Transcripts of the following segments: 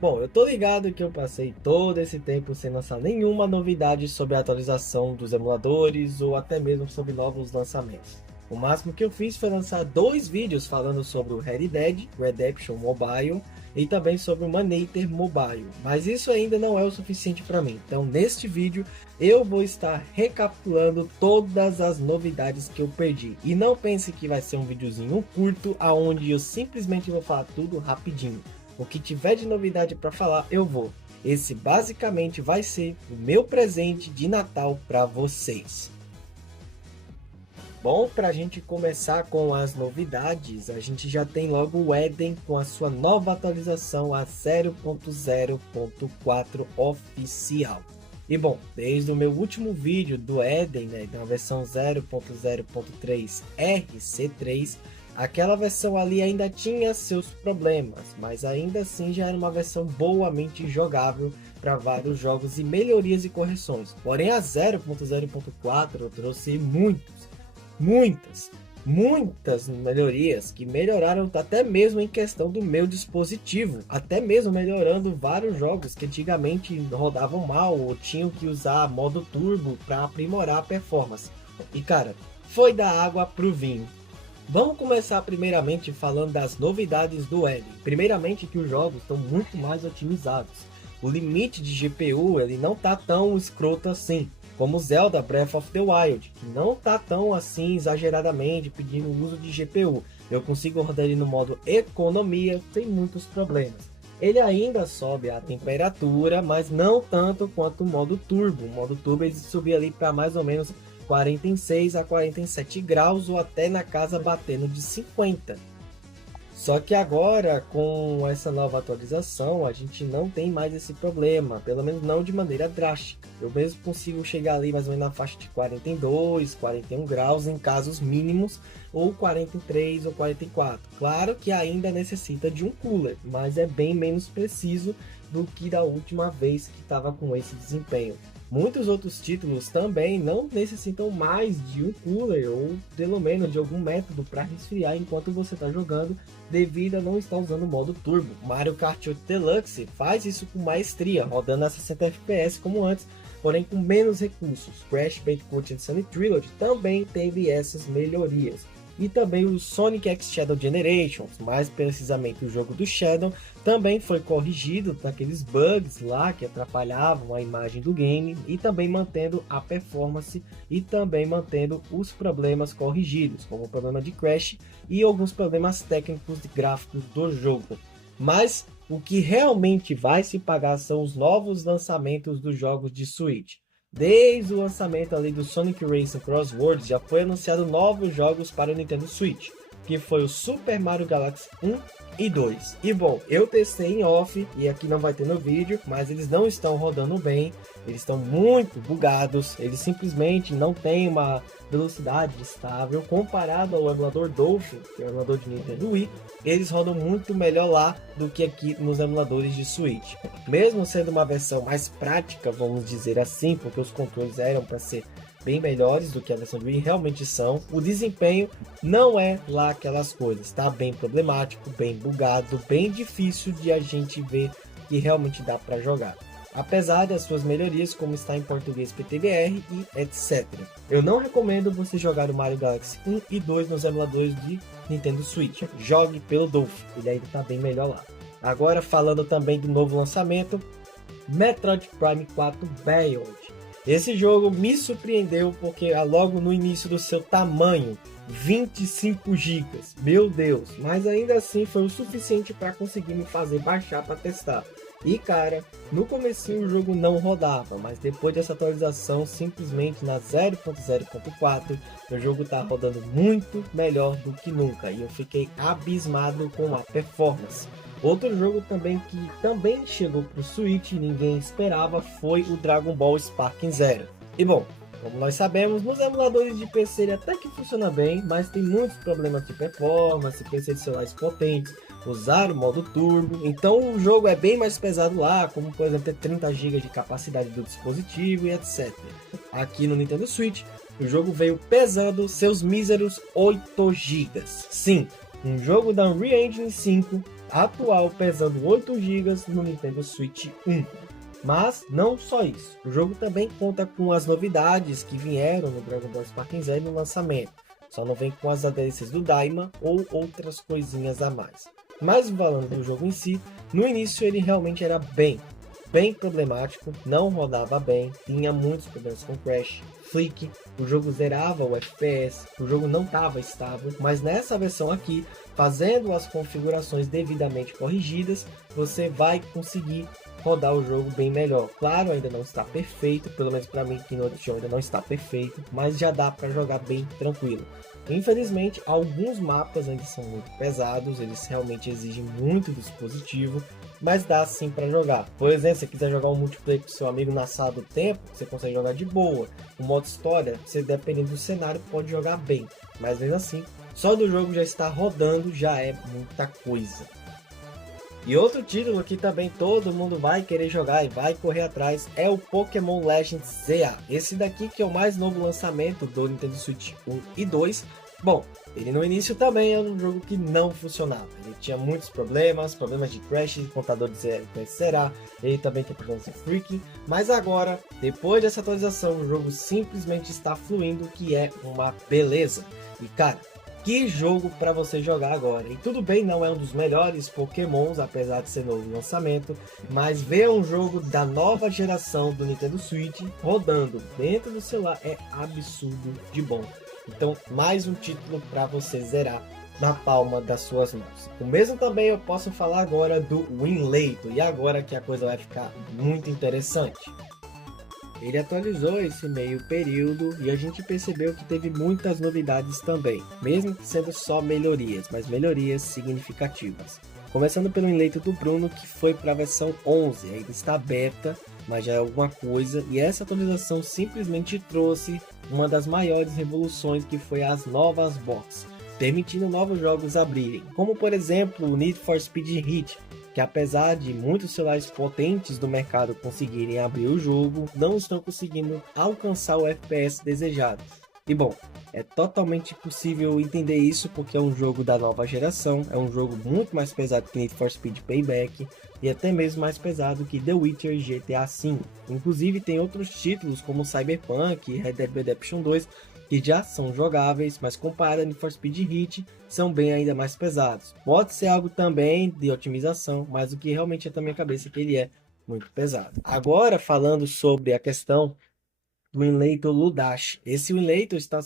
Bom, eu tô ligado que eu passei todo esse tempo sem lançar nenhuma novidade sobre a atualização dos emuladores ou até mesmo sobre novos lançamentos. O máximo que eu fiz foi lançar 2 vídeos falando sobre o Red Dead Redemption Mobile e também sobre o Maneater Mobile, mas isso ainda não é o suficiente para mim. Então, neste vídeo eu vou estar recapitulando todas as novidades que eu perdi. E não pense que vai ser um videozinho curto, aonde eu simplesmente vou falar tudo rapidinho. O que tiver de novidade para falar, eu vou. Esse basicamente vai ser o meu presente de Natal para vocês. Bom, para a gente começar com as novidades, a gente já tem logo o Eden com a sua nova atualização a 0.0.4 oficial. E bom, desde o meu último vídeo do Eden, na versão 0.0.3 RC3, aquela versão ali ainda tinha seus problemas, mas ainda assim já era uma versão boamente jogável para vários jogos e melhorias e correções. Porém a 0.0.4 trouxe muitas melhorias que melhoraram até mesmo em questão do meu dispositivo, até mesmo melhorando vários jogos que antigamente rodavam mal ou tinham que usar modo turbo para aprimorar a performance. E cara, foi da água pro vinho. Vamos começar primeiramente falando das novidades do Eden. Primeiramente que os jogos estão muito mais otimizados. O limite de GPU ele não tá tão escroto assim, como Zelda Breath of the Wild, que não tá tão assim exageradamente pedindo o uso de GPU. Eu consigo rodar ele no modo economia sem muitos problemas. Ele ainda sobe a temperatura, mas não tanto quanto o modo turbo. O modo turbo ele subia ali para mais ou menos 46 a 47 graus ou até na casa batendo de 50. Só que agora, com essa nova atualização, a gente não tem mais esse problema, pelo menos não de maneira drástica. Eu mesmo consigo chegar ali mais ou menos na faixa de 42, 41 graus em casos mínimos, ou 43 ou 44. Claro que ainda necessita de um cooler, mas é bem menos preciso do que da última vez que estava com esse desempenho. Muitos outros títulos também não necessitam mais de um cooler ou pelo menos de algum método para resfriar enquanto você está jogando, devido a não estar usando o modo turbo. Mario Kart 8 Deluxe faz isso com maestria, rodando a 60 FPS como antes, porém com menos recursos. Crash Bandicoot Insane Trilogy também teve essas melhorias. E também o Sonic X Shadow Generations, mais precisamente o jogo do Shadow, também foi corrigido daqueles bugs lá que atrapalhavam a imagem do game e também mantendo a performance e também mantendo os problemas corrigidos, como o problema de crash e alguns problemas técnicos de gráficos do jogo. Mas o que realmente vai se pagar são os novos lançamentos dos jogos de Switch. Desde o lançamento ali do Sonic Racing Cross Worlds já foi anunciado novos jogos para o Nintendo Switch, que foi o Super Mario Galaxy 1 e 2. E bom, eu testei em off e aqui não vai ter no vídeo, mas eles não estão rodando bem, eles estão muito bugados, eles simplesmente não têm uma velocidade estável comparado ao emulador Dolphin, que é o emulador de Nintendo Wii. Eles rodam muito melhor lá do que aqui nos emuladores de Switch. Mesmo sendo uma versão mais prática, vamos dizer assim, porque os controles eram para ser bem melhores do que a versão de Wii, realmente são. O desempenho não é lá aquelas coisas, está bem problemático, bem bugado, bem difícil de a gente ver que realmente dá para jogar. Apesar das suas melhorias, como está em português PTBR e etc. Eu não recomendo você jogar o Mario Galaxy 1 e 2 nos emuladores de Nintendo Switch. Jogue pelo Dolphin, ele ainda está bem melhor lá. Agora falando também do novo lançamento, Metroid Prime 4 Beyond. Esse jogo me surpreendeu porque logo no início do seu tamanho, 25 GB, meu Deus, mas ainda assim foi o suficiente para conseguir me fazer baixar para testar. E cara, no comecinho o jogo não rodava, mas depois dessa atualização, simplesmente na 0.0.4, o jogo tá rodando muito melhor do que nunca e eu fiquei abismado com a performance. Outro jogo também que também chegou para o Switch e ninguém esperava foi o Dragon Ball Sparking Zero. E bom, como nós sabemos, nos emuladores de PC ele até que funciona bem, mas tem muitos problemas de performance, PC de celulares potentes, usar o modo turbo, então o jogo é bem mais pesado lá, como por exemplo ter 30 GB de capacidade do dispositivo e etc. Aqui no Nintendo Switch, o jogo veio pesando seus míseros 8 GB. Sim, um jogo da Unreal Engine 5 atual pesando 8 GB no Nintendo Switch 1. Mas não só isso, o jogo também conta com as novidades que vieram no Dragon Ball Sparking Zero no lançamento. Só não vem com as DLCs do Daima ou outras coisinhas a mais. Mas falando do jogo em si, no início ele realmente era bem problemático, não rodava bem, tinha muitos problemas com crash, flick, o jogo zerava o FPS, o jogo não estava estável, mas nessa versão aqui, fazendo as configurações devidamente corrigidas, você vai conseguir rodar o jogo bem melhor. Claro, ainda não está perfeito, pelo menos para mim que no Edition ainda não está perfeito, mas já dá para jogar bem tranquilo. Infelizmente, alguns mapas ainda são muito pesados, eles realmente exigem muito dispositivo, mas dá sim para jogar. Por exemplo, se você quiser jogar um multiplayer com seu amigo na sala do tempo, você consegue jogar de boa. O modo história, você dependendo do cenário, pode jogar bem, mas mesmo assim, só do jogo já estar rodando já é muita coisa. E outro título que também todo mundo vai querer jogar e vai correr atrás é o Pokémon Legends ZA. Esse daqui que é o mais novo lançamento do Nintendo Switch 1 e 2. Bom, ele no início também era um jogo que não funcionava. Ele tinha muitos problemas de crash, contador de zerar, ele também tem problemas de freaking. Mas agora, depois dessa atualização, o jogo simplesmente está fluindo, que é uma beleza. E cara, que jogo para você jogar agora. E tudo bem, não é um dos melhores Pokémons, apesar de ser novo lançamento, mas ver um jogo da nova geração do Nintendo Switch rodando dentro do celular é absurdo de bom. Então, mais um título para você zerar na palma das suas mãos. O mesmo também eu posso falar agora do Winlator, e agora que a coisa vai ficar muito interessante. Ele atualizou esse meio período e a gente percebeu que teve muitas novidades também, mesmo sendo só melhorias, mas melhorias significativas. Começando pelo Winlator do Bruno, que foi para a versão 11, ainda está beta, mas já é alguma coisa, e essa atualização simplesmente trouxe uma das maiores revoluções, que foi as novas bots, permitindo novos jogos abrirem, como por exemplo o Need for Speed Heat, que apesar de muitos celulares potentes do mercado conseguirem abrir o jogo, não estão conseguindo alcançar o FPS desejado. E bom, é totalmente possível entender isso porque é um jogo da nova geração, é um jogo muito mais pesado que Need for Speed Payback e até mesmo mais pesado que The Witcher e GTA V. Inclusive tem outros títulos como Cyberpunk e Red Dead Redemption 2 que já são jogáveis, mas comparado a Need for Speed Heat, são bem ainda mais pesados. Pode ser algo também de otimização, mas o que realmente é da minha cabeça é que ele é muito pesado. Agora falando sobre a questão do Winlator Ludash. Esse Winlator está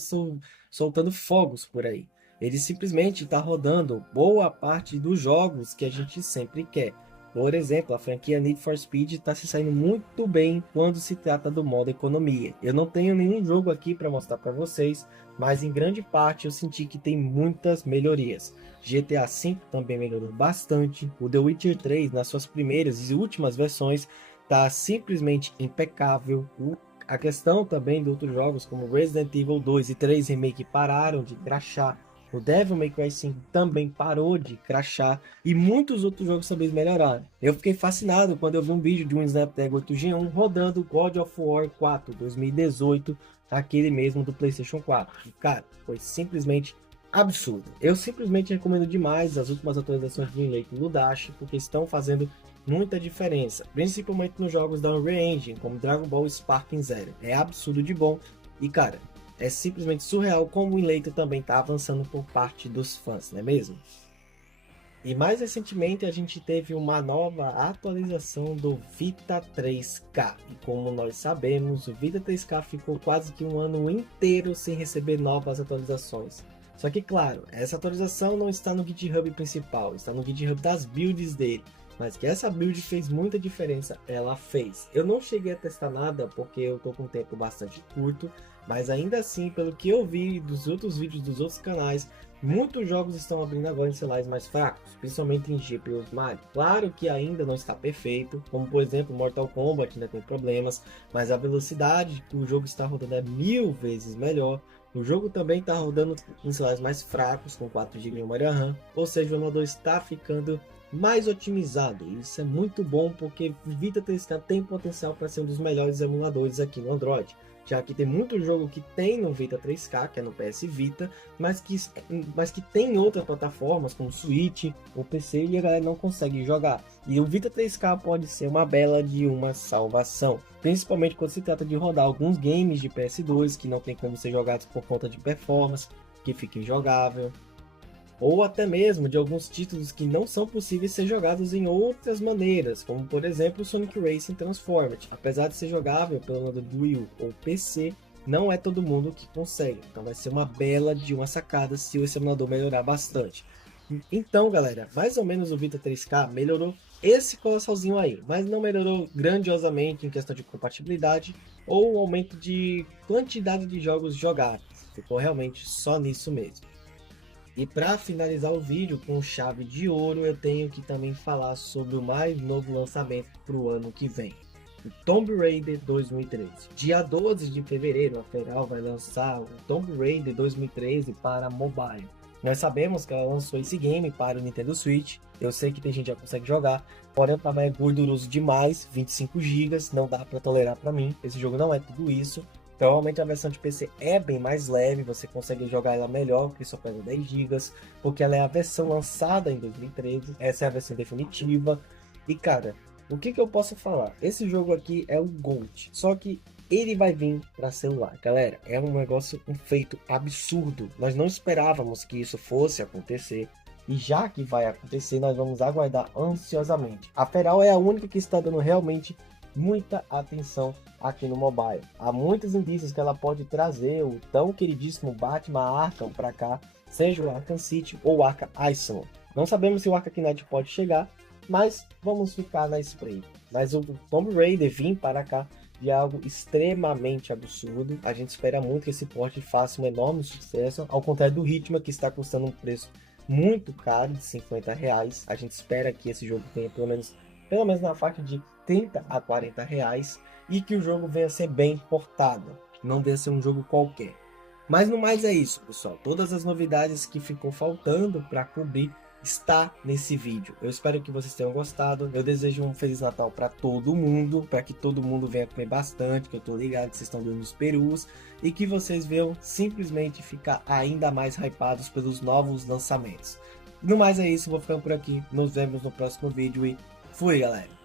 soltando fogos por aí. Ele simplesmente está rodando boa parte dos jogos que a gente sempre quer. Por exemplo, a franquia Need for Speed está se saindo muito bem quando se trata do modo economia. Eu não tenho nenhum jogo aqui para mostrar para vocês, mas em grande parte eu senti que tem muitas melhorias. GTA V também melhorou bastante. O The Witcher 3, nas suas primeiras e últimas versões, está simplesmente impecável. A questão também de outros jogos como Resident Evil 2 e 3 Remake pararam de crashar. O Devil May Cry 5 também parou de crashar e muitos outros jogos também melhoraram. Eu fiquei fascinado quando eu vi um vídeo de um Snapdragon 8Gen rodando God of War 4 2018, aquele mesmo do PlayStation 4. E, cara, foi simplesmente absurdo. Eu simplesmente recomendo demais as últimas atualizações de Winlator no Dash, porque estão fazendo muita diferença, principalmente nos jogos da Unreal Engine, como Dragon Ball Sparking Zero. É absurdo de bom e, cara, é simplesmente surreal como o Winlator também está avançando por parte dos fãs, não é mesmo? E mais recentemente a gente teve uma nova atualização do Vita 3K. E como nós sabemos, o Vita 3K ficou quase que um ano inteiro sem receber novas atualizações. Só que claro, essa atualização não está no GitHub principal, está no GitHub das builds dele. Mas que essa build fez muita diferença, ela fez. Eu não cheguei a testar nada porque eu tô com um tempo bastante curto, mas ainda assim, pelo que eu vi dos outros vídeos dos outros canais, muitos jogos estão abrindo agora em celulares mais fracos, principalmente em GPUs Mali. Claro que ainda não está perfeito, como por exemplo Mortal Kombat ainda tem problemas, mas a velocidade que o jogo está rodando é 1000 vezes melhor. O jogo também está rodando em celulares mais fracos, com 4 GB de memória RAM, ou seja, o emulador está ficando mais otimizado. Isso é muito bom porque o Vita 3K tem potencial para ser um dos melhores emuladores aqui no Android. já que tem muito jogo que tem no Vita 3K, que é no PS Vita, mas que tem em outras plataformas, como Switch ou PC, e a galera não consegue jogar. E o Vita 3K pode ser uma bela de uma salvação, principalmente quando se trata de rodar alguns games de PS2 que não tem como ser jogados por conta de performance, que fica injogável, ou até mesmo de alguns títulos que não são possíveis ser jogados em outras maneiras, como por exemplo o Sonic Racing Transformed. Apesar de ser jogável pelo lado do Wii U ou PC, não é todo mundo que consegue, então vai ser uma bela de uma sacada se o emulador melhorar bastante. Então galera, mais ou menos o Vita 3K melhorou esse colossalzinho aí, mas não melhorou grandiosamente em questão de compatibilidade ou aumento de quantidade de jogos jogáveis, ficou realmente só nisso mesmo. E para finalizar o vídeo com chave de ouro, eu tenho que também falar sobre o mais novo lançamento para o ano que vem, o Tomb Raider 2013. Dia 12 de fevereiro, a Feral vai lançar o Tomb Raider 2013 para mobile. Nós sabemos que ela lançou esse game para o Nintendo Switch, eu sei que tem gente que já consegue jogar, porém o tamanho é gorduroso demais, 25 GB, não dá para tolerar para mim, esse jogo não é tudo isso. Provavelmente a versão de PC é bem mais leve, você consegue jogar ela melhor, porque só pesa 10 GB, porque ela é a versão lançada em 2013, essa é a versão definitiva. E cara, o que eu posso falar? Esse jogo aqui é o GOAT, só que ele vai vir para celular. Galera, é um negócio, um feito absurdo. Nós não esperávamos que isso fosse acontecer. E já que vai acontecer, nós vamos aguardar ansiosamente. A Feral é a única que está dando realmente muita atenção aqui no mobile. Há muitos indícios que ela pode trazer o tão queridíssimo Batman Arkham para cá, seja o Arkham City ou o Arkham Asylum. Não sabemos se o Arkham Knight pode chegar, mas vamos ficar na espreita. Mas o Tomb Raider vir para cá de algo extremamente absurdo. A gente espera muito que esse port faça um enorme sucesso, ao contrário do Hitman, que está custando um preço muito caro, de R$50. A gente espera que esse jogo tenha pelo menos na faixa de 30 a 40 reais, e que o jogo venha a ser bem portado, não venha a ser um jogo qualquer. Mas no mais é isso, pessoal. Todas as novidades que ficou faltando para cobrir está nesse vídeo. Eu espero que vocês tenham gostado. Eu desejo um Feliz Natal para todo mundo, para que todo mundo venha comer bastante, que eu tô ligado que vocês estão dando os perus, e que vocês venham simplesmente ficar ainda mais hypados pelos novos lançamentos. No mais é isso, vou ficando por aqui. Nos vemos no próximo vídeo e fui, galera!